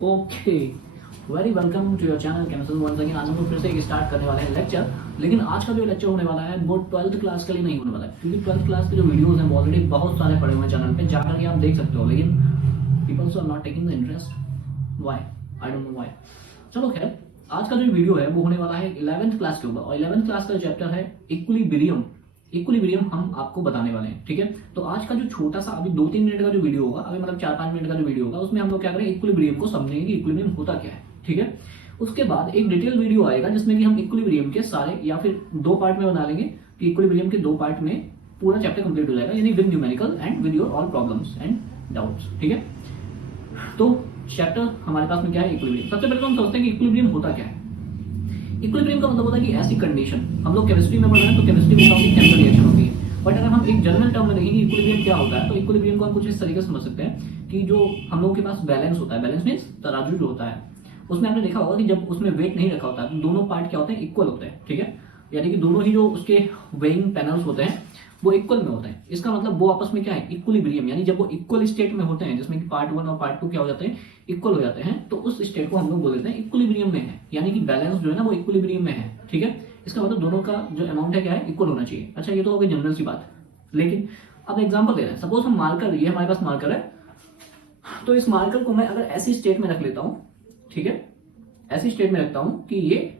Okay, very welcome to your channel chemistry once again. आज हम लोग फिर से एक स्टार्ट करने वाले हैं लेक्चर। लेकिन आज का जो लेक्चर होने वाला है वो 12th क्लास के लिए नहीं होने वाला है, क्योंकि 12th क्लास के जो वीडियोस हैं वो ऑलरेडी बहुत सारे पड़े हुए हैं चैनल पे, जाकर के आप देख सकते हो। लेकिन peoples are not taking the interest, why, I don't know why. चलो खैर, आज का जो वीडियो है वो होने वाला है 11th क्लास के ऊपर, और 11th क्लास का चैप्टर है इक्विलिब्रियम। इक्विलिब्रियम हम आपको बताने वाले हैं, ठीक है। तो आज का जो छोटा सा अभी 2-3 मिनट का जो वीडियो होगा, अभी मतलब 4-5 मिनट का जो वीडियो होगा, उसमें हम लोग क्या करें, इक्विलिब्रियम को समझेंगे कि इक्विलिब्रियम होता क्या है, ठीक है। उसके बाद एक डिटेल वीडियो आएगा जिसमें कि हम इक्विलिब्रियम के सारे या फिर 2 पार्ट में बना लेंगे कि इक्विलिब्रियम के 2 पार्ट में पूरा चैप्टर कंप्लीट हो जाएगा, यानी with numerical and with your all problems and doubts, ठीक है। तो चैप्टर हमारे पास में क्या है, इक्विलिब्रियम। सबसे पहले तो हम सोचते हैं कि इक्विलिब्रियम होता क्या है। इक्विलिब्रियम का मतलब होता है कि ऐसी कंडीशन, हम लोग केमिस्ट्री में पढ़ रहे हैं तो केमिस्ट्री में क्या होती है, केमिकल रिएक्शन होती है। बट अगर हम एक जनरल टर्म में देखें कि इक्विलिब्रियम क्या होता है, तो इक्विलिब्रियम को हम कुछ इस तरीके से समझ सकते हैं कि जो हम लोगों के पास बैलेंस होता है, बैलेंस मीन्स तराजू जो होता है, उसमें आपने देखा होगा कि जब उसमें वेट नहीं रखा होता तो दोनों पार्ट क्या होते हैं, इक्वल होते हैं, ठीक है। यानी कि दोनों ही जो उसके वेइंग पैनल्स होते हैं वो इक्वल में होते हैं। इसका मतलब वो आपस में क्या है, इक्विलिब्रियम, यानी जब वो इक्वल स्टेट में होते हैं, जिसमें कि पार्ट 1 और पार्ट 2 क्या हो जाते हैं, इक्वल हो जाते हैं, तो उस स्टेट को हम लोग बोल देते हैं इक्विलिब्रियम में है, यानी कि बैलेंस जो है ना वो इक्विलिब्रियम में है, ठीक है। इसका मतलब दोनों का जो अमाउंट है क्या है, इक्वल होना चाहिए। अच्छा, ये तो हो गई जनरल सी बात। लेकिन अब एग्जांपल दे रहे हैं, सपोज हम मार्कर, ये हमारे पास मार्कर है, तो इस मार्कर को मैं अगर ऐसी स्टेट में रख लेता हूं, ठीक है, ऐसी स्टेट में रखता हूं कि ये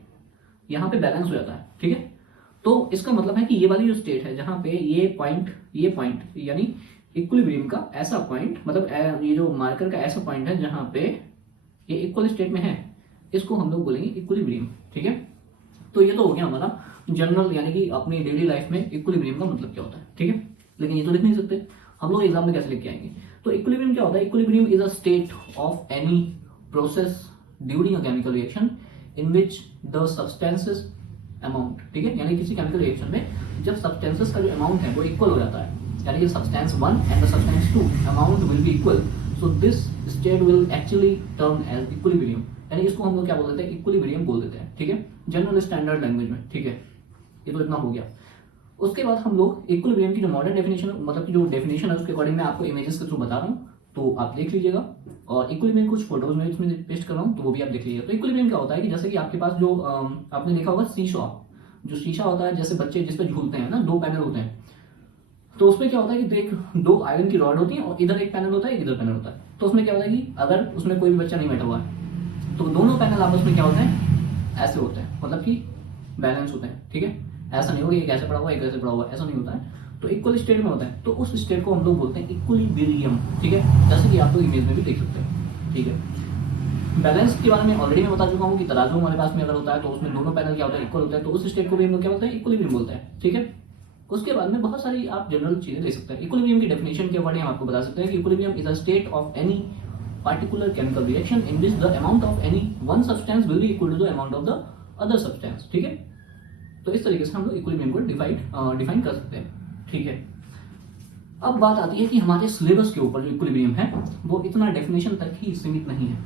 यहां पे बैलेंस हो जाता है, ठीक है। तो इसका मतलब है कि ये वाली जो स्टेट है जहां पे ये पॉइंट यानी इक्विलिब्रियम का ऐसा पॉइंट, मतलब ये जो मार्कर का ऐसा पॉइंट है जहां पे ये इक्वल स्टेट में है, इसको हम लोग बोलेंगे इक्विलिब्रियम, ठीक है। तो ये तो हो गया हमारा जनरल, यानी कि अपनी डेली लाइफ में इक्विलिब्रियम का मतलब क्या होता है, ठीक है। लेकिन ये तो लिख नहीं सकते, हम लोग एग्जाम में कैसे लिख के आएंगे। तो इक्विलिब्रियम क्या होता है, equilibrium is a state of any process during a chemical reaction in which the substances amount, ठीक है। यानी किसी केमिकल रिएक्शन में जब सब्सटेंसेस का जो अमाउंट है वो इक्वल हो जाता है, यानी कि substance 1 and the substance 2 amount will be equal, so this state will actually term as equilibrium, यानी इसको हम लोग क्या बोल देते हैं, इक्विलिब्रियम बोल देते हैं, ठीक है, जनरल स्टैंडर्ड लैंग्वेज में, ठीक है। ये तो इतना हो गया। उसके बाद हम लोग इक्विलिब्रियम की जो मॉडर्न डेफिनेशन, मतलब की जो डेफिनेशन है उसके अकॉर्डिंग मैं आपको इमेजेस के थ्रू बता रहा हूँ, तो आप देख लीजिएगा। और इक्विलिब्रियम कुछ फोटोज में इसमें पेस्ट कर रहा हूँ, तो वो भी आप देख लीजिएगा। तो इक्विलिब्रियम क्या होता है कि जैसे कि आपके पास जो आपने देखा होगा सीशॉ, जो शीशा होता है, जैसे बच्चे जिस पे झूलते हैं ना, 2 पैनल होते हैं, तो उसमें क्या होता है कि देख 2 आयरन की रॉड होती है और इधर एक पैनल होता है, इधर पैनल होता है। तो उसमें क्या होता है कि अगर उसमें कोई भी बच्चा नहीं बैठा हुआ है तो दोनों पैनल आपस में क्या होते हैं, ऐसे होते हैं, मतलब कि बैलेंस होते हैं, ठीक है। ऐसा नहीं होगा एक ऐसे पड़ा हुआ एक ऐसे पड़ा हुआ, ऐसा नहीं होता है, तो इक्वल स्टेट में होता है। तो उस स्टेट को हम लोग बोलते हैं इक्विलिब्रियम, ठीक है, जैसे कि आप लोग इमेज में भी देख सकते हैं, ठीक है। बैलेंस के बारे में ऑलरेडी मैं बता चुका हूँ कि तराजू हमारे पास में अगर होता है तो उसमें दोनों पैनल क्या होता है, इक्वल होता है, तो उस स्टेट को भी हम लोग क्या बोलते हैं, इक्विलिब्रियम बोलते हैं, ठीक है। उसके बाद में बहुत सारी आप जनरल चीजें ले सकते हैं। इक्विलिब्रियम की डेफिनेशन के अकॉर्डिंग हम आपको बता सकते हैं कि equilibrium is a state of any particular chemical reaction in which the amount of any one substance will be equal to the amount of the other substance, ठीक है। तो इस तरीके से हम लोग इक्विलिब्रियम को डिफाइन कर सकते हैं, ठीक है। अब बात आती है कि हमारे सिलेबस के ऊपर जो इक्विलिब्रियम है वो इतना डेफिनेशन तक ही सीमित नहीं है,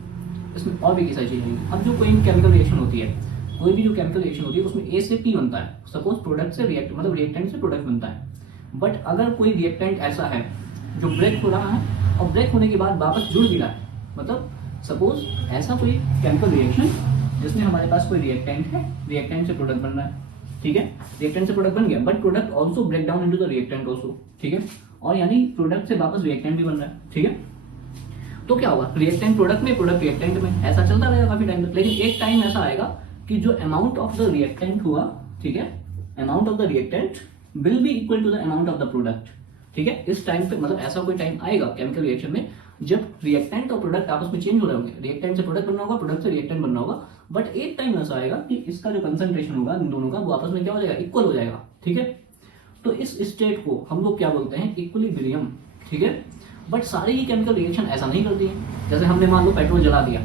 इसमें और भी कई सारी चीजें हैं। अब जो कोई केमिकल रिएक्शन होती है, कोई भी जो केमिकल रिएक्शन होती है उसमें ए से पी बनता है, सपोज प्रोडक्ट से रिएक्ट, मतलब रिएक्टेंट से प्रोडक्ट बनता है। बट अगर कोई रिएक्टेंट ऐसा है जो ब्रेक हो रहा है और ब्रेक होने के बाद वापस जुड़ भी रहा है, मतलब सपोज ऐसा कोई केमिकल रिएक्शन जिसमें हमारे पास कोई रिएक्टेंट है, रिएक्टेंट से प्रोडक्ट बन रहा है, ठीक है, रिएक्टेंट से प्रोडक्ट बन गया, but product also break down into the reactant also, ठीक है, और यानी प्रोडक्ट से वापस रिएक्टेंट भी बन रहा है, ठीक है। तो क्या होगा, रिएक्टेंट प्रोडक्ट में, प्रोडक्ट रिएक्टेंट में, ऐसा चलता रहेगा काफी टाइम तक। लेकिन एक टाइम ऐसा आएगा कि जो अमाउंट ऑफ द रिएक्टेंट हुआ, ठीक है, amount of the reactant will be equal to the amount of the product, ठीक है। इस टाइम पे, मतलब ऐसा कोई टाइम आएगा केमिकल रिएक्शन में जब रिएक्टेंट और प्रोडक्ट आपस में चेंज हो रहे होंगे, रिएक्टेंट से प्रोडक्ट बनना होगा, प्रोडक्ट से रिएक्टेंट बनना होगा, बट एक टाइम ऐसा आएगा कि इसका जो कंसंट्रेशन होगा इन दोनों का वो आपस में क्या हो जाएगा, इक्वल हो जाएगा, ठीक है। तो इस स्टेट को हम लोग क्या बोलते हैं, इक्विलिब्रियम, ठीक है। बट सारी ही केमिकल रिएक्शन ऐसा नहीं करती है। जैसे हमने मान लो पेट्रोल जला दिया,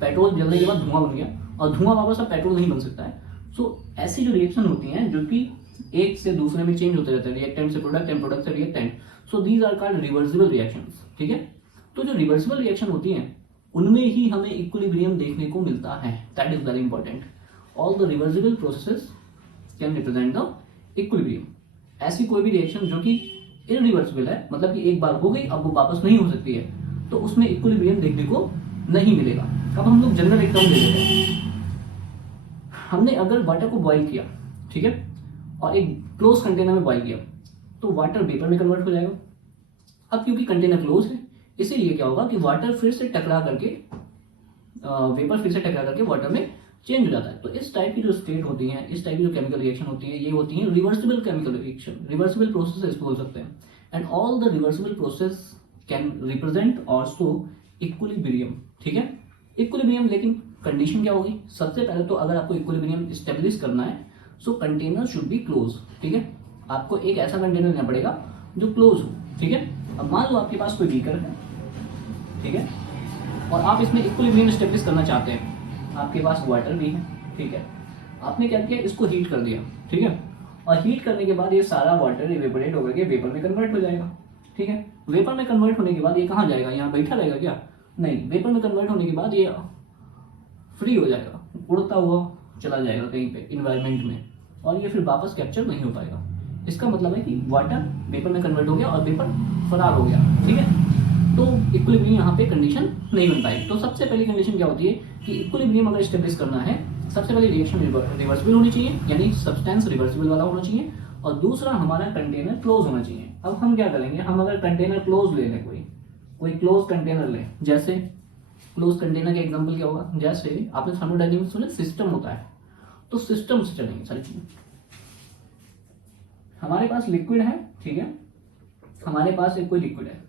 पेट्रोल जलने के बाद धुआं बन गया और धुआं वापस अब पेट्रोल नहीं बन सकता है। सो ऐसी जो रिएक्शन होती हैं जो कि एक से दूसरे में चेंज होते रहते हैं, रिएक्टेंट से प्रोडक्ट एंड प्रोडक्ट से reactant, so these are called reversible reactions, ठीक है। तो जो रिवर्सिबल रिएक्शन होती हैं उनमें ही हमें इक्विलिब्रियम देखने को मिलता है, that is very important. All the reversible processes can represent the equilibrium. ऐसी कोई भी रिएक्शन जो कि इरिवर्सिबल है, मतलब कि एक बार हो गई अब वो वापस नहीं हो सकती है, तो उसमें इक्विलिब्रियम देखने को नहीं मिलेगा। अब हम लोग जनरल एक टर्म ले लेते हैं। हमने अगर वाटर को बॉईल किया, ठीक है, और एक क्लोज कंटेनर में बॉईल किया, तो वाटर वेपर में कन्वर्ट हो जाएगा। अब क्योंकि कंटेनर क्लोज है, इसीलिए क्या होगा कि वाटर फिर से टकरा करके वेपर फिर से टकरा करके वाटर में चेंज हो जाता है। तो इस टाइप की जो स्टेट होती है, इस टाइप की जो केमिकल रिएक्शन होती है, ये होती है reversible chemical reaction, reversible process बोल सकते हैं। And all the reversible process can represent also equilibrium, ठीक है, इक्विलिब्रियम। लेकिन कंडीशन क्या होगी? सबसे पहले तो अगर आपको इक्विलिब्रियम स्टेब्लिश करना है, सो कंटेनर शुड बी क्लोज, ठीक है। आपको एक ऐसा कंटेनर लेना पड़ेगा जो क्लोज हो, ठीक है। अब मान लो आपके पास कोई बीकर है, ठीक है, और आप इसमें इक्विलिब्रियम स्टेब्लिश करना चाहते हैं, आपके पास वाटर भी है, ठीक है। आपने क्या किया? इसको हीट कर दिया, ठीक है, और हीट करने के बाद ये सारा वाटर इवेपोरेट होकर के वेपर में कन्वर्ट हो जाएगा, ठीक है। वेपर में कन्वर्ट होने के बाद ये कहाँ जाएगा? यहाँ बैठा रहेगा क्या? नहीं, वेपर में कन्वर्ट होने के बाद ये फ्री हो जाएगा, उड़ता हुआ चला जाएगा कहीं पे इन्वायरमेंट में, और ये फिर वापस कैप्चर नहीं हो पाएगा। इसका मतलब है कि वाटर वेपर में कन्वर्ट हो गया और वेपर फरार हो गया, ठीक है। तो इक्विलिब्रियम यहाँ पे कंडीशन नहीं बन पाएगी। तो सबसे पहली कंडीशन क्या होती है कि इक्विलिब्रियम अगर स्टेब्लिश करना है, सबसे पहले रिएक्शन रिवर्सिबल होनी चाहिए, यानी सब्सटेंस रिवर्सिबल वाला होना चाहिए, और दूसरा हमारा कंटेनर क्लोज होना चाहिए। अब हम क्या करेंगे? हम अगर कंटेनर क्लोज ले लें, कोई क्लोज कंटेनर ले, जैसे क्लोज कंटेनर का एग्जांपल क्या होगा? जैसे आपने थर्मोडायनेमिक्स सुने, सिस्टम होता है, तो सिस्टम से चलेंगे सारी चीजें। हमारे पास लिक्विड है, ठीक है, हमारे पास एक कोई लिक्विड है,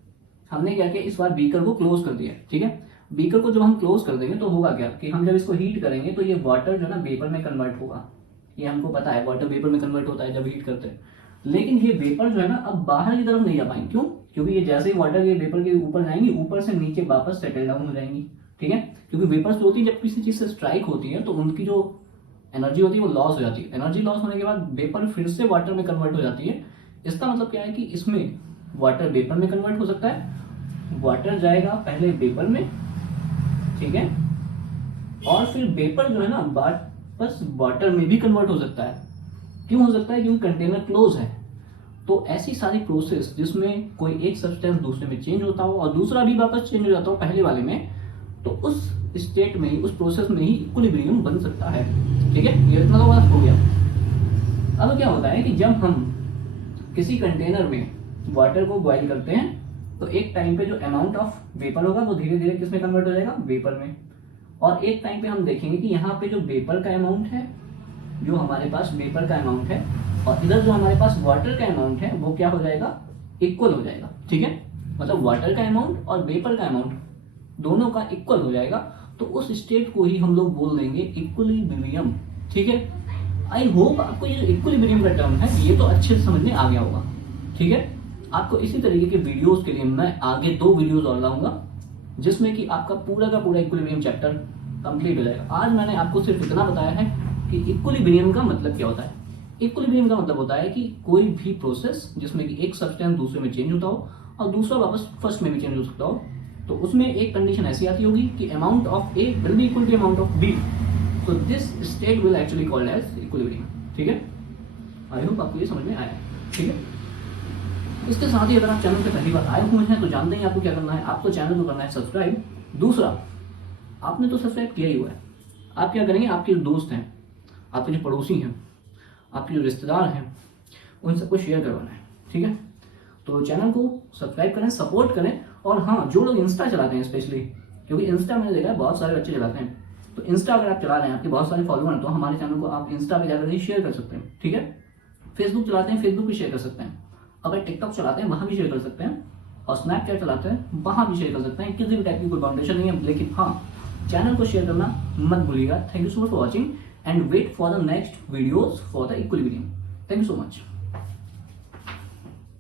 हमने क्या किया? इस बार बीकर को क्लोज कर दिया, ठीक है। बीकर को जब हम क्लोज कर देंगे तो होगा क्या कि हम जब इसको हीट करेंगे तो ये वाटर जो है ना वेपर में कन्वर्ट होगा। ये हमको पता है, वाटर वेपर में कन्वर्ट होता है जब हीट करते हैं। लेकिन ये वेपर जो है ना अब बाहर की तरफ नहीं आ पाएंगे। क्यों? क्योंकि ये जैसे ही वाटर ये वेपर के ऊपर जाएंगी, ऊपर से नीचे वापस सेटल डाउन हो जाएंगी, ठीक है। क्योंकि वेपर्स जो होती है जब किसी चीज से स्ट्राइक होती है तो उनकी जो एनर्जी होती है वो लॉस हो जाती है। एनर्जी लॉस होने के बाद वेपर फिर से वाटर में कन्वर्ट हो जाती है। इसका मतलब क्या है कि इसमें वाटर वेपर में कन्वर्ट हो सकता है, वाटर जाएगा पहले वेपर में, ठीक है, और फिर वेपर जो है ना वापस वाटर में भी कन्वर्ट हो सकता है। क्यों हो सकता है? क्योंकि कंटेनर क्लोज है। तो ऐसी सारी प्रोसेस जिसमें कोई एक सब्सटेंस दूसरे में चेंज होता हो और दूसरा भी वापस चेंज हो जाता हो पहले वाले में, तो उस स्टेट में ही, उस प्रोसेस में ही इक्विलिब्रियम बन सकता है, ठीक है। ये इतना तो बात हो गया। अब क्या होता है कि जब हम किसी कंटेनर में वाटर को बॉईल करते हैं तो एक टाइम पे जो अमाउंट ऑफ वेपर होगा वो धीरे धीरे किस में कन्वर्ट हो जाएगा? वेपर में। और एक टाइम पे हम देखेंगे कि यहाँ पे जो वेपर का अमाउंट है, जो हमारे पास वेपर का अमाउंट है, और इधर जो हमारे पास वाटर का अमाउंट है, वो क्या हो जाएगा? इक्वल हो जाएगा, ठीक है। मतलब वाटर का अमाउंट और वेपर का अमाउंट दोनों का इक्वल हो जाएगा। तो उस स्टेट को ही हम लोग बोल देंगे इक्विलिब्रियम, ठीक है। आई होप आपको ये जो इक्विलिब्रियम का टर्म है ये तो अच्छे से समझ में आ गया होगा, ठीक है। आपको इसी तरीके के वीडियोस के लिए मैं आगे 2 वीडियोस और लाऊंगा जिसमें कि आपका पूरा का पूरा इक्विलिब्रियम चैप्टर कंप्लीट हो जाएगा। आज मैंने आपको सिर्फ इतना बताया है कि इक्विलिब्रियम का मतलब क्या होता है। इक्विलिब्रियम का मतलब होता है कि कोई भी प्रोसेस जिसमें कि एक सब्सटेंस दूसरे में चेंज होता हो और दूसरा वापस फर्स्ट में भी चेंज हो सकता हो, तो उसमें एक कंडीशन ऐसी आती होगी कि amount of A will be equal to amount of B. So this state will actually called as equilibrium, ठीक है। आई होप आपको ये समझ में आया, ठीक है। इसके साथ ही अगर आप चैनल पे पहली बार आए हुए हैं तो जानते हैं आपको क्या करना है। आपको चैनल को करना है सब्सक्राइब। दूसरा, आपने तो सब्सक्राइब किया ही हुआ है, आप क्या करेंगे? आपके जो दोस्त हैं, आपके जो पड़ोसी हैं, आपके जो रिश्तेदार हैं, उन सबको शेयर करवाना है, ठीक है। तो चैनल को सब्सक्राइब करें, सपोर्ट करें। और हाँ, जो लोग इंस्टा चलाते हैं स्पेशली, क्योंकि इंस्टा मैंने देखा है बहुत सारे बच्चे चलाते हैं, तो इंस्टा अगर आप चला रहे हैं, आपके बहुत सारे फॉलोअर हैं, तो हमारे चैनल को आप इंस्टा पे जाकर ही शेयर कर सकते हैं, ठीक है। फेसबुक चलाते हैं, फेसबुक भी शेयर कर सकते हैं। अगर टिकटॉक चलाते हैं वहां भी शेयर कर सकते हैं, और स्नैपचैट चलाते हैं वहां भी शेयर कर सकते हैं। किसी भी टाइप की कोई बाउंडेशन नहीं है, लेकिन हाँ, चैनल को शेयर करना मत भूलिएगा। Thank you so much for watching and wait for the next videos for the equilibrium. Thank you so much.